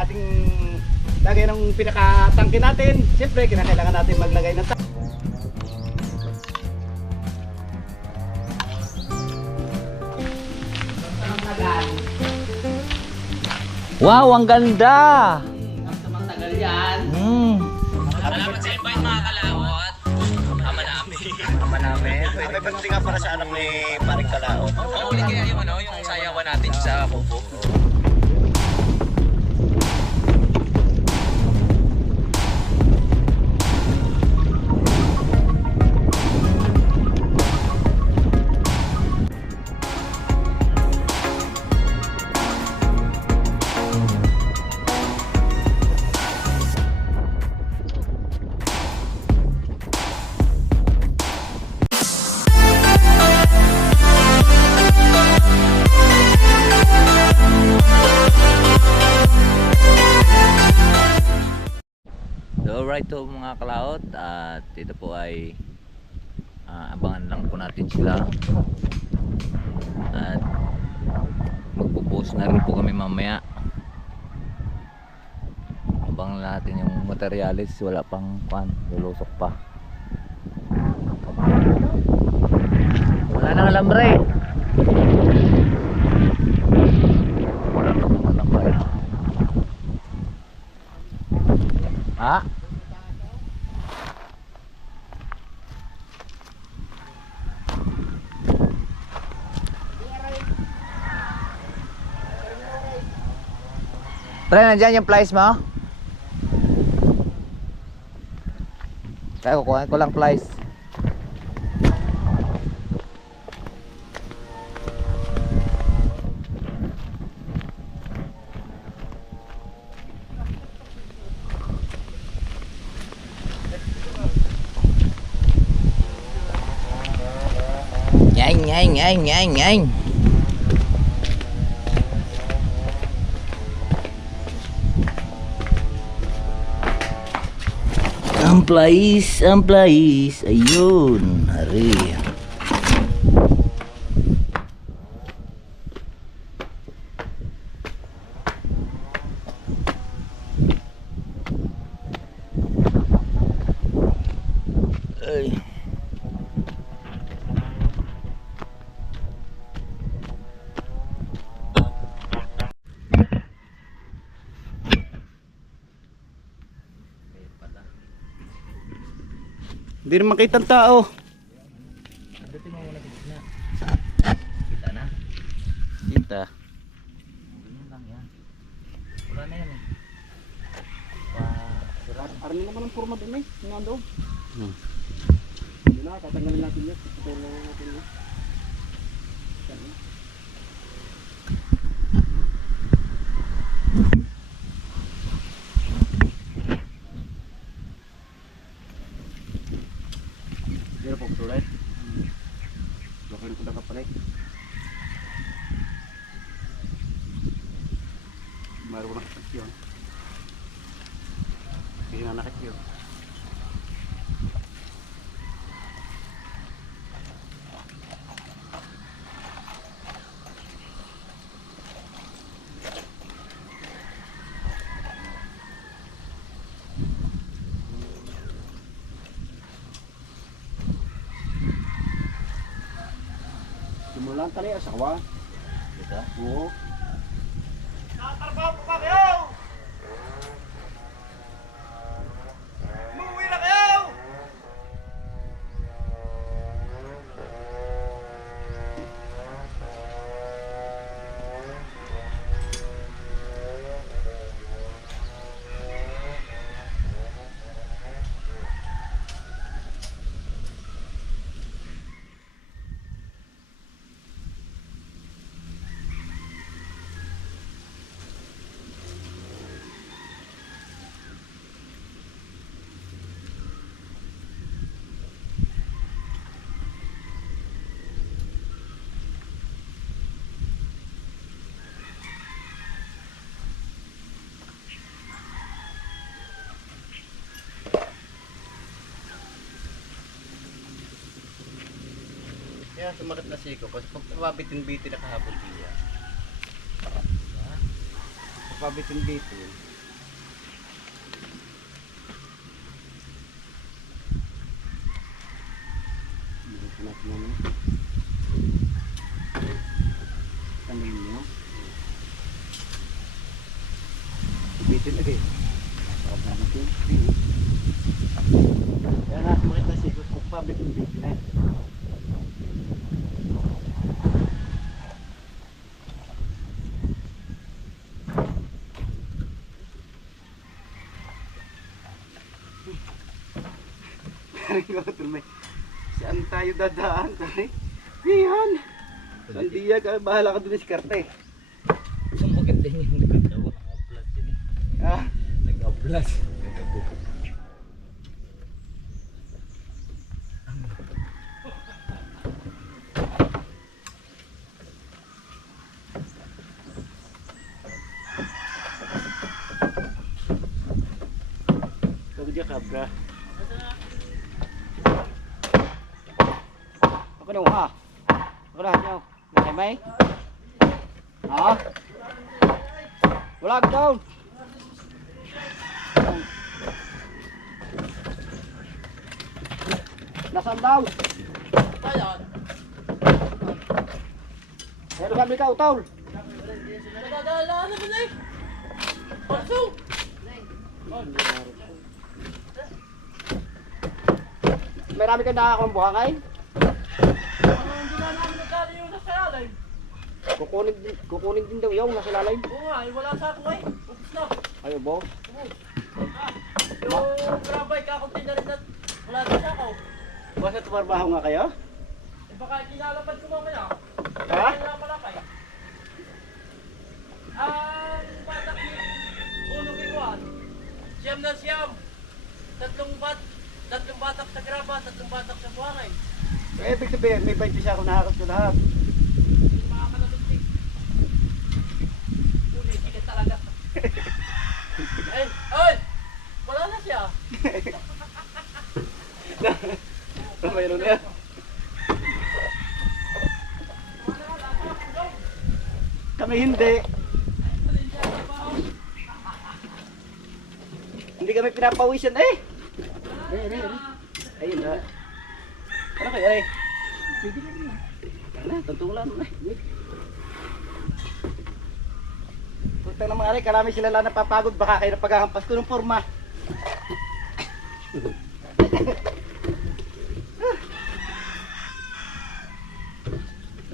ating lagay ng pinaka-tangke natin. Siyempre, kinakailangan natin maglagay ng tangke. Wow, ang ganda! Ang samang-tagal yan. Salamat sa invite mga kalawot. Ama namin. Ama namin. May pagdating nga para sa anak ni Paring Kalaot. Uli kaya yung yung sayawan natin sa kubo. So right to mga kalaot, at ito po ay abangan lang po natin sila at magpo-post na rin po kami mamaya. Abangan natin yung materialis, wala pang lulusok pa, wala nang alambre, wala nang alambre. Ah, pre, nandyan yung plies mo? Kaya kukuhaan ko lang plies. Nhanh. Ang plais, ayun, hari. Ay. Hindi rin makita ang tao. Kita na. Kita. Ganyan lang yan. Wala na yan eh. Armin naman ang forma din eh. Nandun. Yun na, tatanggalin natin yun. Tutulong natin yun. Dito po sulit. Lokin ko na kapalit. Mayroon na nakakit yun. Hindi na nakakit yun. Simulan tali asawa. Kita. Oo. Kaya sumakit na siko kasi pag mabitin-bitin na kahapon diya. pabitin-bitin. Dito natin ano. Tanin nyo. Bitin lagi. Pabitin. Kaya nga, makita sigos kung pabitin-bitin eh. Saan tayo dadaan? Yan! Sandiya ka, bahala ka dun sa karte. Ang maganda yung nagkatawa. Nag-upload yun eh. Ah, Nag-upload. sabi dyan kabra. Ako na ha. Ako na nyo. Nakimay? Ha? Wala ka down. Nasaan daw? Ayan. Pero kami ka, utol. Nagdadala na ba na eh? Palso! Marami ka nakakong buhangay. Hindi na namin nagdali yung nasa alay. Kukunin din daw yung nasa lalay. Oo nga, wala sa ako eh. Upos na. Ayo, boss. Yung grabay, kakunti na rin na wala din sa ako. Basta tumarbaho nga kayo? Eh baka kinalapad ko mamaya. Ha? Kaya pala kayo. Ang batak ni Uno Kiguan. Siyam na siyam. Tatlong batak sa graba, tatlong batak sa buhangay. Eh, ibig sabihin, may 20 siya ako nakakot ko lahat. Hindi makakalabitig. Uli, sige talaga. Ay! Wala na siya. Mayroon yan. Kami hindi. Hindi kami pinapawisan eh. Ayun na. Ano kaya eh? Ano, tantong lang eh. Punta ng mga rin, karami sila lang napapagod. Baka kayo na paghahampas ko ng forma.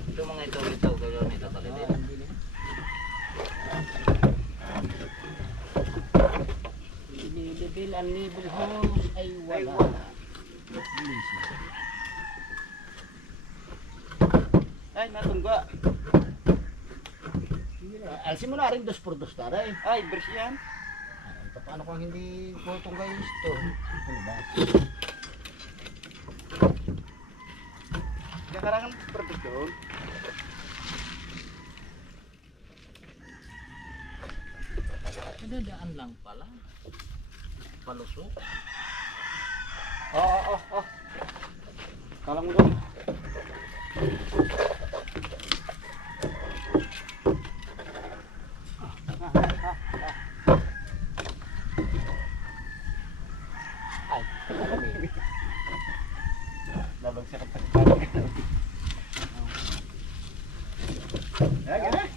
Ito mga ito, kayo nito kalilin. Binibibil ang nibel ho ay wala. Ay, natungga. Alsin mo na rin 2x2 na rin. Ay, bersih yan. Paano kung hindi kutong kayo ito? Ano ba? Kakarangan produksyon. Nadadaan lang pala. Palusok. Oo. Kalang mo doon. Ay, kami. Labag sa kapatid. Ayan, gano'n.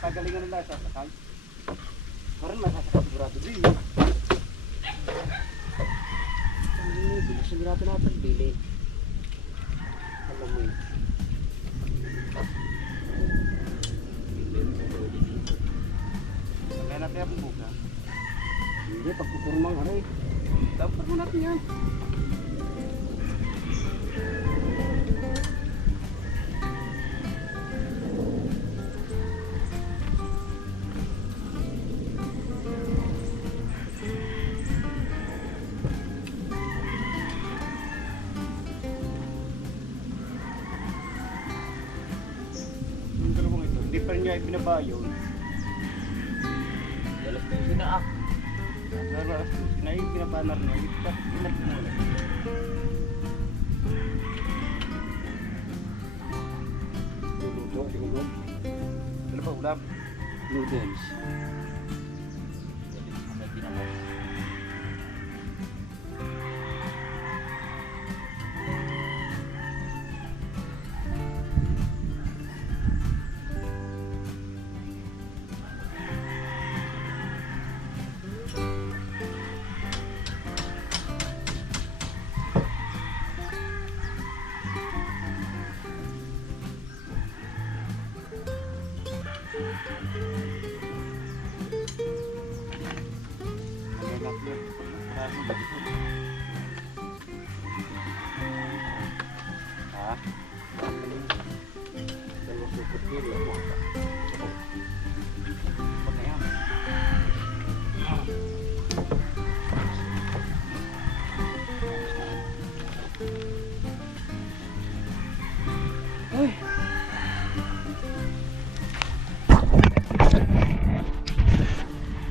Pagalingan nila sa sakal. Parang masasakal sigurado din. Bilis na natin bili. Alam mo yun. Kaya natin ang buka. Hindi, pagpupurmang aray. Dapat mo natin yan. Yung dalawang ito, hindi pa rin niya ibinaba yun. Dalas na yun na ah. Pero na yung pinabanar niya, inap mo ulit. Siguro. Ano ba ulam? Noodles.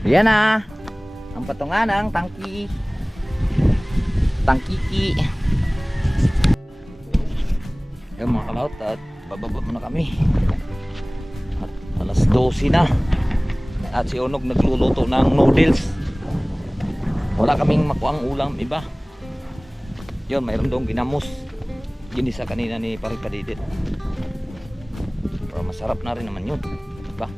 Yan na. Ang patungan ng tangki. Tangkiki. Yan mga kalaot, at bababa muna kami. At alas 12 na. At si Onog nagluluto ng noodles. Wala kaming makuang ulam iba. Yun, mayroon doong ginamos. Ginisa kanina ni Paripadidit. Pero masarap na rin naman yun. Diba?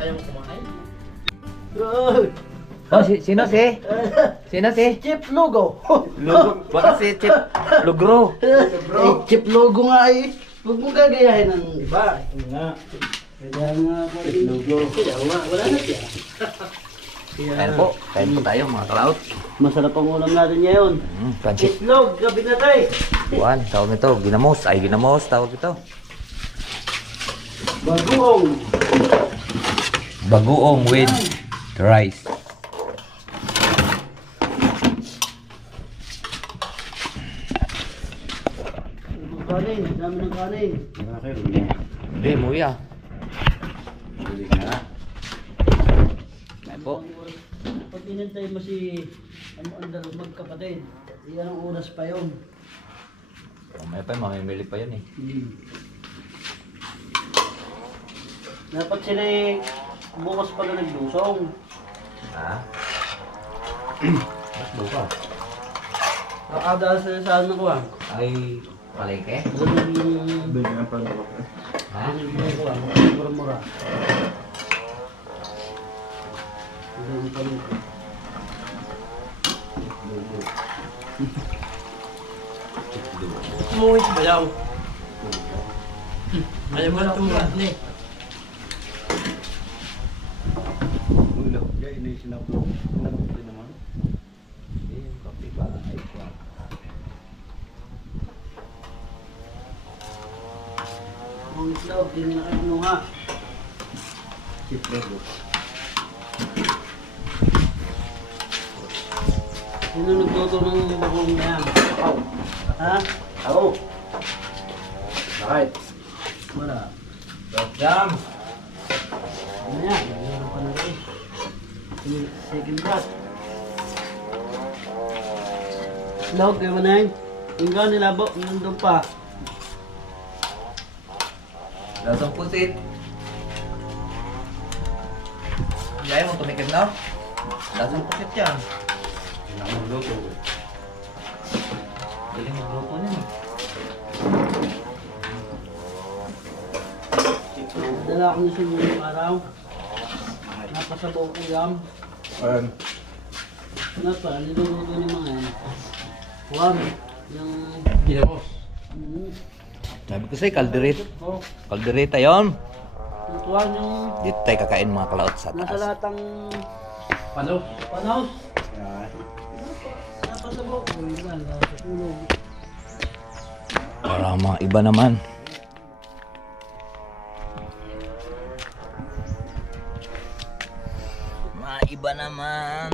Ayaw mo kumain? Oh, sino si? Sino si? Chip Lugo. Lugo. Baka si Chip Lugro. Chip Lugo nga eh. Huwag mo gagayahin ng iba. Nga. Kaya nga ako Chip Lugo. Wala na siya. Kain po tayo mga kalaot. Masarap ang ulam natin ngayon. Pansit. Itlog, gabi na tayo. Buwan, tawag nito, ginamos. Ay, ginamos, tawag ito. Bagoong. Bagoong with rice. Kanin, dami ng kanin. Hindi, muya. Kain po. Pag inintay mo si ang magkapatid, iyan ang oras pa yun. Mamaya pa, mamimili pa yun eh. Dapat sila bukas pala naglusong. Ha? Mas buka. Nakadaan sila sa ano ko ah. Ay, palengke? Bili ng pagkakas. Ha? Bili ko ah, mura-mura. Bili ng pagkakas. Umuwi si Bayaw. Ayaw mo na tumulat ni. Ang itlog, hindi na kayo kinuha. Sino nagluto ng bagong na yan? Ako. Ha? Ako. Bakit? Wala. Jam! Ano yan? Meron pa na rin. Second cut. Itlog, kayo mo na yun. Tinggal nilabo, nandun pa. Lasang pusit. Ayaw mo tumikim na? Lasang pusit yan. Galing magluto niyan eh. Dala ako ni Sunyo yung araw. Napasabaw ko yam. Napa, niluluto ni mga yan. Huwag. Yung... Ginamos. Sabi ko sa'yo, kaldereta. Oh, Kaldereta yun. yung tuwan yung... Dito tayo kakain mga kalaot sa Nasa taas. latang... Paano? Panaw. Napasabaw ko yun lang. Sa tulog. Para mga iba naman. Mga iba naman.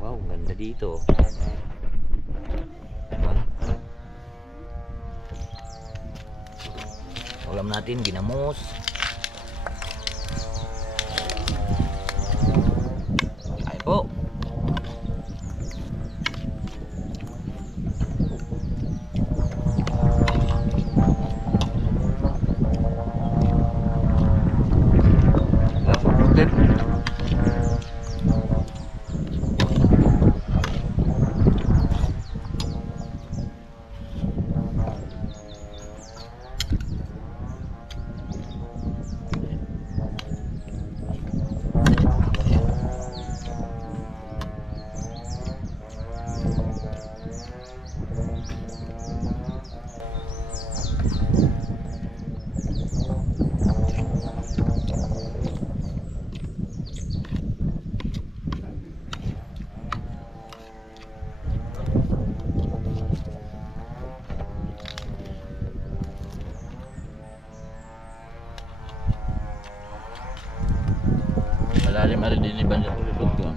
Wow, ganda dito. ulam natin, ginamos. Kain po. Malalim ada di banyak penduduk tuh.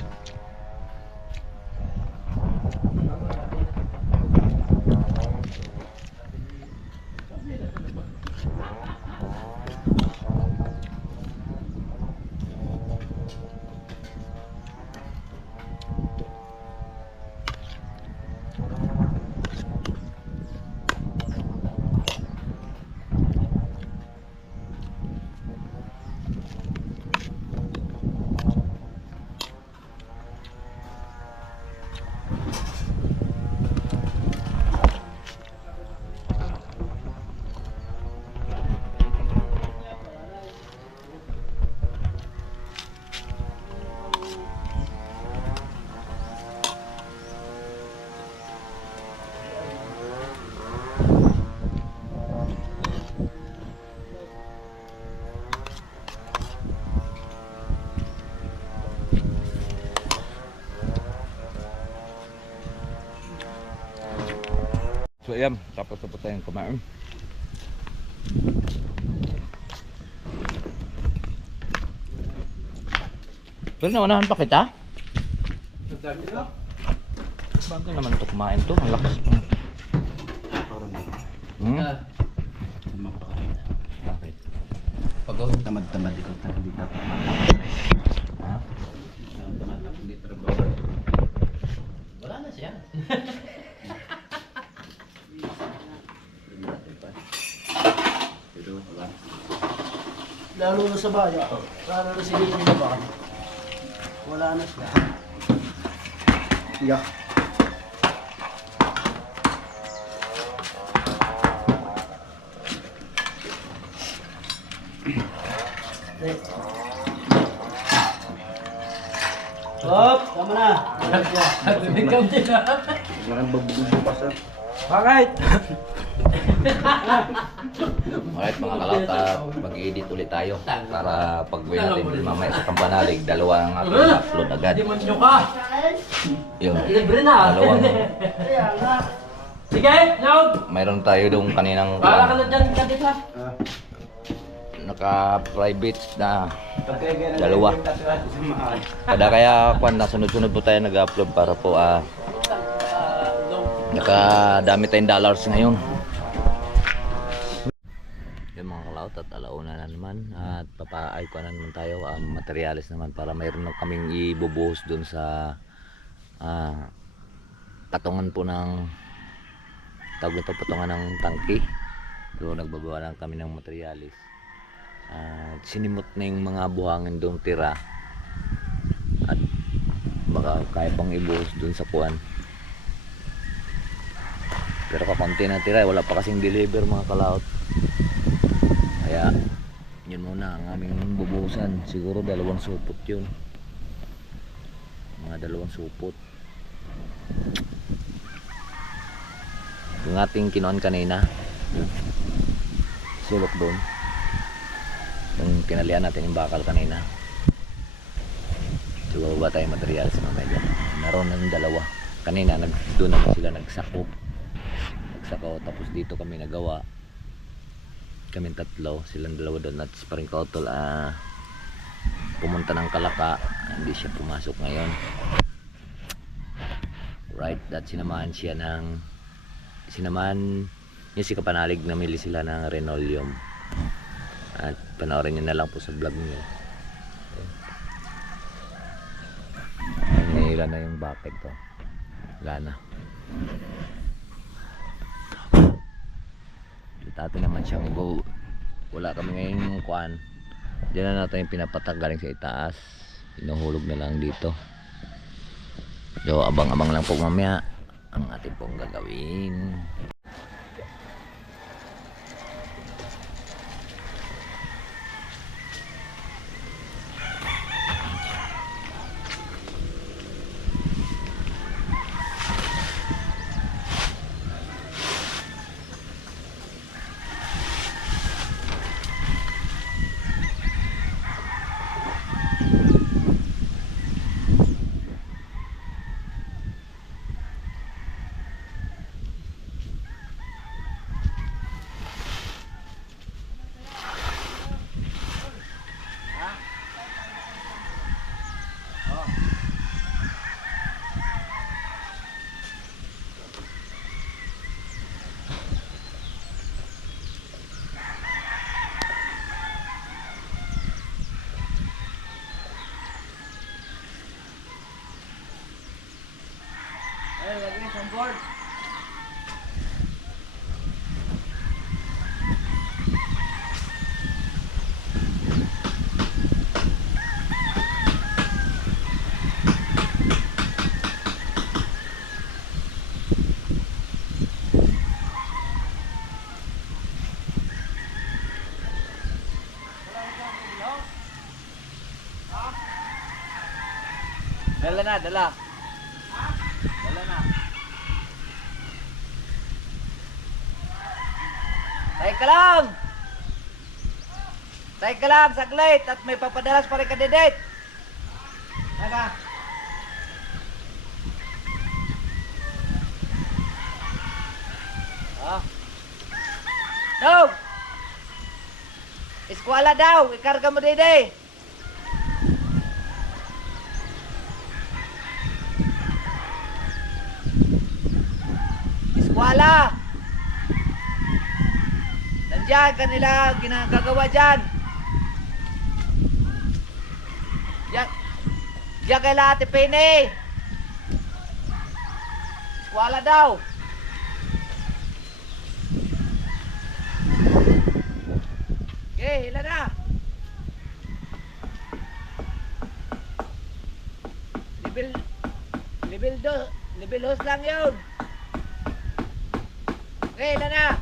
So ayan, tapos na po tayong kumain. Pero naunahan pa kita? Bago naman ito kumain to, ang lakas. Bakit? Pagod, tamad-tamad ikaw hindi ka pa. Ha? Tamad-tamad hindi trabaho. Wala na siya. Pero wala. Lalo na sa bayan, lalo na sa hindi ba? Wala na siya. Yeah. Stop! Tama na! Walang babubukas ah. Bakit? Alright mga kalawt, mag-edit ulit tayo para pag-uwi natin mamaya sa Kampanalig, dalawa ang ating upload agad. Demonyo ka! Yun, Libre na! dalawang, Kaya nga. Sige, Nyog! mayroon tayo dong kaninang Bahala ka na dyan, Kadit ha! naka-private na dalawa. Kaya kung nasunod-sunod po tayo nag-upload para po nakadami tayong dollars ngayon. Yung mga kalawt at alauna na naman at papaay ko na naman tayo materialis naman para mayroon na kaming ibubuhos dun sa patungan po ng tawag nito, patungan ng tangke. So nagbabawa lang kami ng materialis. Sinimot na yung mga buhangin doon tira at baka kaya pang ibuhos doon sa puan, pero kakunti na tira, wala pa kasing deliver mga kalawt, kaya yun muna ang aming bubuhusan. Siguro 2 supot yun, mga 2 supot. Yung ating kinuan kanina sulok doon, yung kinalian natin yung bakal kanina. So bababa tayong material sa mamaya dyan. Naroon ng 2 kanina, doon naman sila nagsako, tapos dito kami nagawa, kami 3, silang 2 doon. At si Paring Kautol pumunta ng Kalaka, hindi siya pumasok ngayon. Right, that sinamahan niya si Kapanalig, namili sila ng Renoleum. At panoorin nyo na lang po sa vlog nyo. Nailan na yung bucket to. Wala na. Dati naman siyang go. Wala kami ngayon yung kuan. Diyan na natin yung pinapatak galing sa itaas. Inuhulog na lang dito. So abang-abang lang po mamaya ang ating pong gagawin. Ay, lagi sa board. Dala na, dala. Dala na. Tayo ka lang! Tayo ka lang, saglit! At may papadalas pa rin kandidat! Naga! Oh! No! Eskwala daw! Ikarga mo dede! Eskwala! Nandiyan kanila ginagagawa dyan. Diyan kay Ate Penny. Eskwala daw. Okay, hila na. Level hose lang yun. Okay, hila na.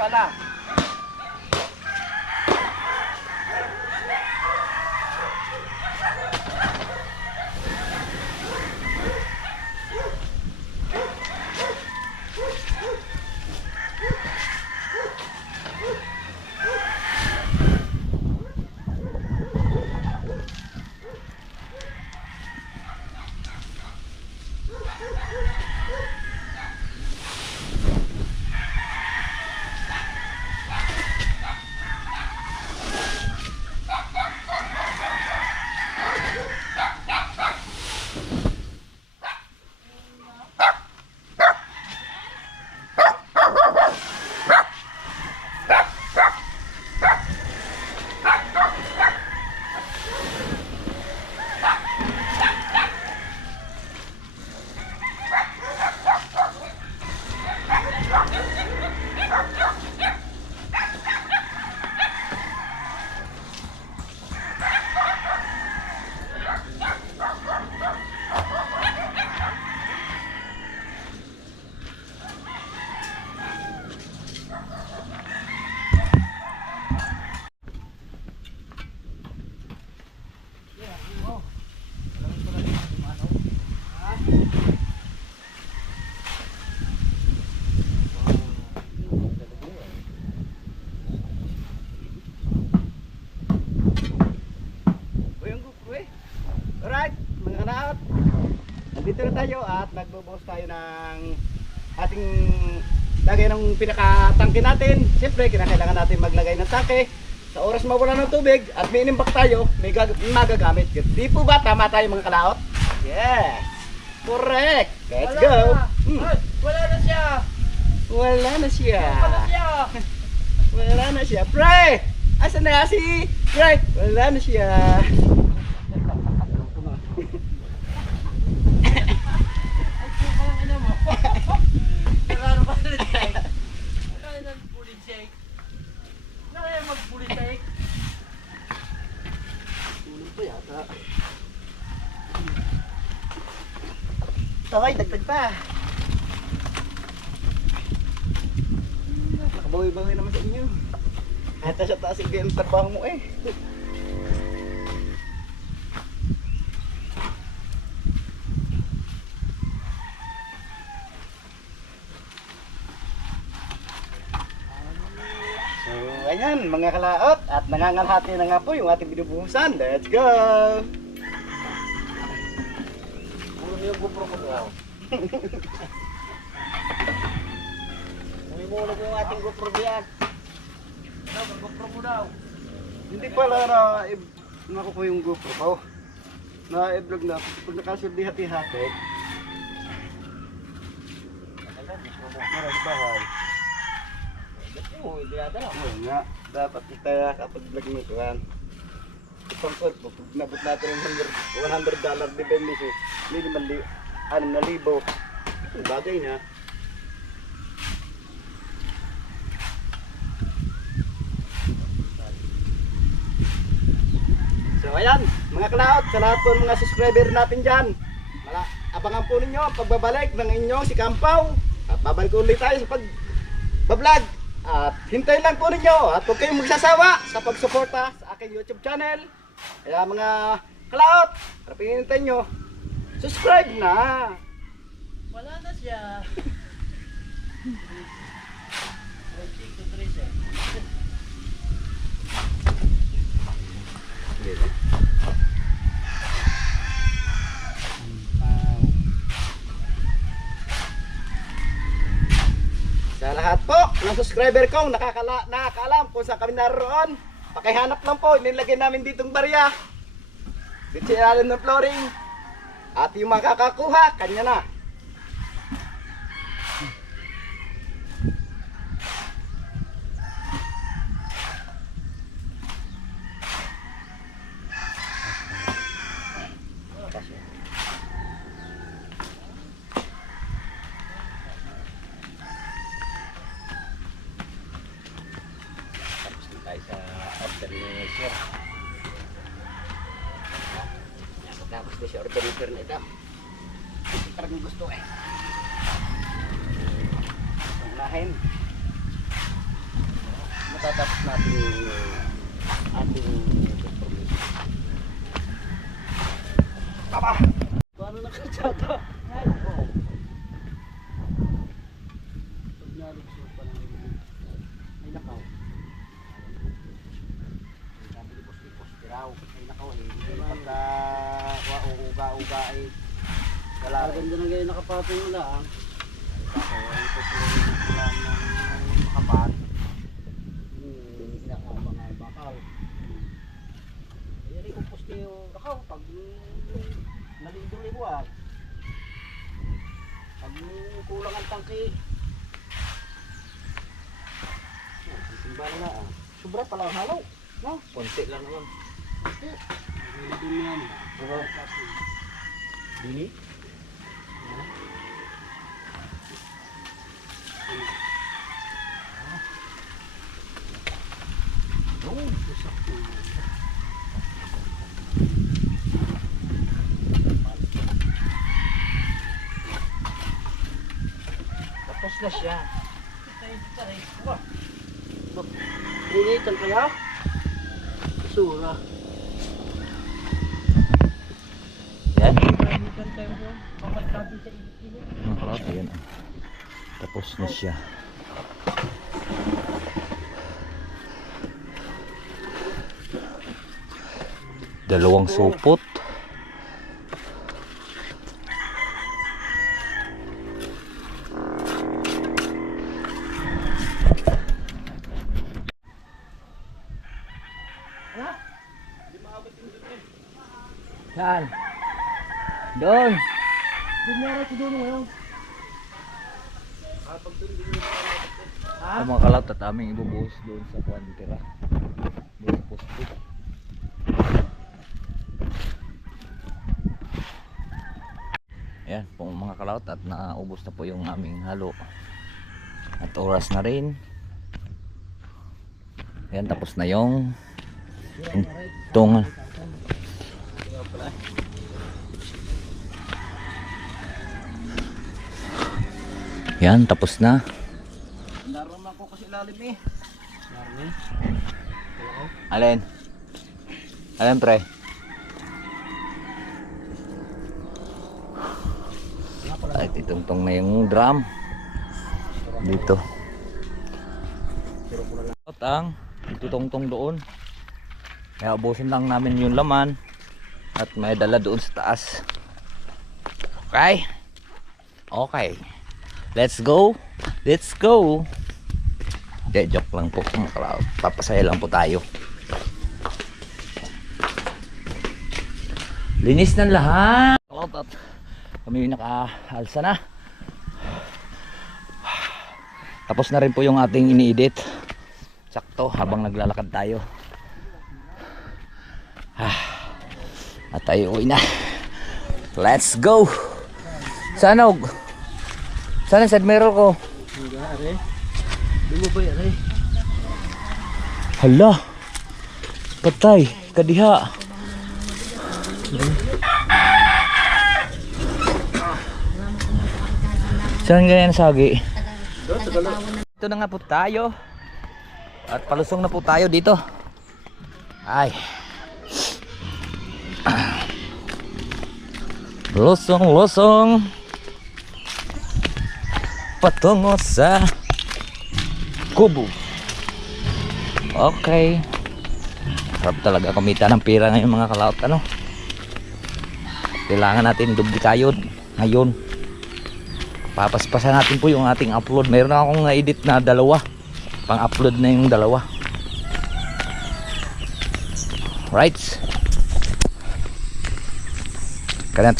Wala. nagbubuhos tayo ng ating lagay ng pinakatangke natin. Siyempre, kinakailangan natin maglagay ng tangke. Sa oras mawala ng tubig at may inimbak tayo, may magagamit. Di po ba tama tayo mga kalaot? Yes! Correct! Let's Wala go! na. Ay, wala na siya. Wala na siya. Wala na siya. Wala na siya. Pre! Asan na si Pre? Wala na siya. Nagano pa rin shake. Kaya ng bullet shake. Kaya mag-bullet shake. Tulog pa yata. Okay, dagdag pa. Nakabawi-bawi naman sa inyo. Kahit na sa taas yung trabaho mo eh. So, ayan mga kalaot at nangangalhati na nga po yung ating binubuhusan. Let's go! Puro niyo GoPro ko daw. Namimulog yung ating GoPro diyan. GoPro mo daw. Hindi pala na nakukuha yung GoPro ko. Na-vlog na pag nakasuldi hati-hati. Maras bahay. Oo, hindi yata lang. Oo nga, dapat kita kapag vlog mo ito yan. Isang call po, pag nabot natin yung $100 depende siya. Hindi 6,000. Ito bagay na. So ayan, mga kalaot, sa lahat po ng mga subscriber natin dyan. Abangan po ninyo ang pagbabalik ng inyong si Kampaw. At babalik ulit tayo sa pag-vlog. At hintayin lang po ninyo at huwag kayong magsasawa sa pagsuporta sa aking YouTube channel. Kaya mga kalaot, harapin hintayin nyo, subscribe na! Wala na siya. Sa lahat po ng subscriber kong nakakaalam kung saan kami naroon, pakihanap lang po, nilagay namin ditong barya dito sa ilalim ng flooring at yung makakakuha, kanya na. Tayo sa order ni Sir. Tapos na siya order ni Sir na ito. Ito talagang gusto eh. Unahin. Matatapos natin yung ating compromise. Tama! Paano nakatsata? Oo. Pag nalugso pa ng Ay nakaw. Sabi ni Boss Tiraw. Ay nakaw eh. Pagka uga-uga ay wala rin. Ganda na ngayon nakapatong na lang. Ako, ang tutulungan ko lang ng makapan. Ako mga bakal. Ayan yung poste yung nakaw. Pag nalindol-liwag. Pag kulang ang tangke. Simba na ah. Sobra pala ang halaw. No? Konti lang naman. Hindi yan. Dini? Tapos na siya. Initan kaya? Sura. Yan. Pamatkabi sa ibig. Ayan. Tapos na siya. Dalawang supot. Saan? Doon. Ang mga kalawt at aming ibubuhos doon sa Puantira. Doon sa posto. Ayan po mga kalawt at naubos na po yung aming halo. At oras na rin. Ayan, tapos na yung tungan. Yan, tapos na. Naroon ako kasi lalim eh. Alin? Alin pre? Ay, titungtong na yung drum. Dito. At ang tutungtong doon. Kaya ubusin lang namin yung laman. At may dala doon sa taas. Okay? Okay. Let's go. Let's go. De, joke lang po. Papasaya lang po tayo. Linis ng lahat. Kami nakaalsa na. Tapos na rin po yung ating ini-edit. Sakto habang naglalakad tayo. At tayo uwi na. Let's go. Sanog. Sana sa mirror ko. Hala. Patay. Kadiha. Saan ganyan sagi? Ito na nga po tayo. At palusong na po tayo dito. Ay. Losong. Patungo sa Kubo. Okay. Harap talaga kumita ng pera ngayon mga kalawt. Ano? Kailangan natin dublikayod ngayon. Papaspasan natin po yung ating upload. Meron akong na-edit na dalawa. Pang-upload na yung dalawa. Right? Kaya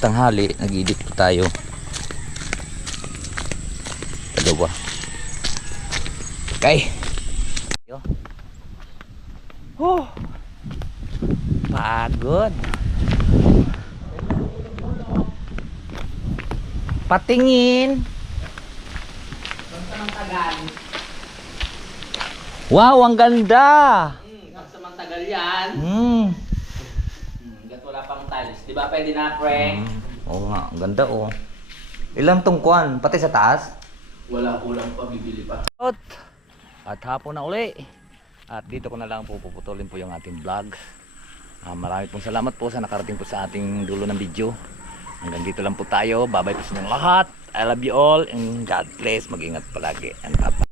tanghali nag-edit po tayo. Dalawa. Okay. Pagod. Patingin. Wow, ang ganda. Nagsamantagal yan. Gat wala pang tiles. Di ba pwede na, pre? Oo nga, ang ganda oh. Ilang tungkuan, pati sa taas? Wala, kulang pa, bibili pa. At hapon na uli. At dito ko na lang po puputulin po yung ating vlog. Marami pong salamat po sa nakarating po sa ating dulo ng video. Hanggang dito lang po tayo. Bye-bye po sa inyong lahat. I love you all and God bless. Mag-ingat palagi. And bye-bye.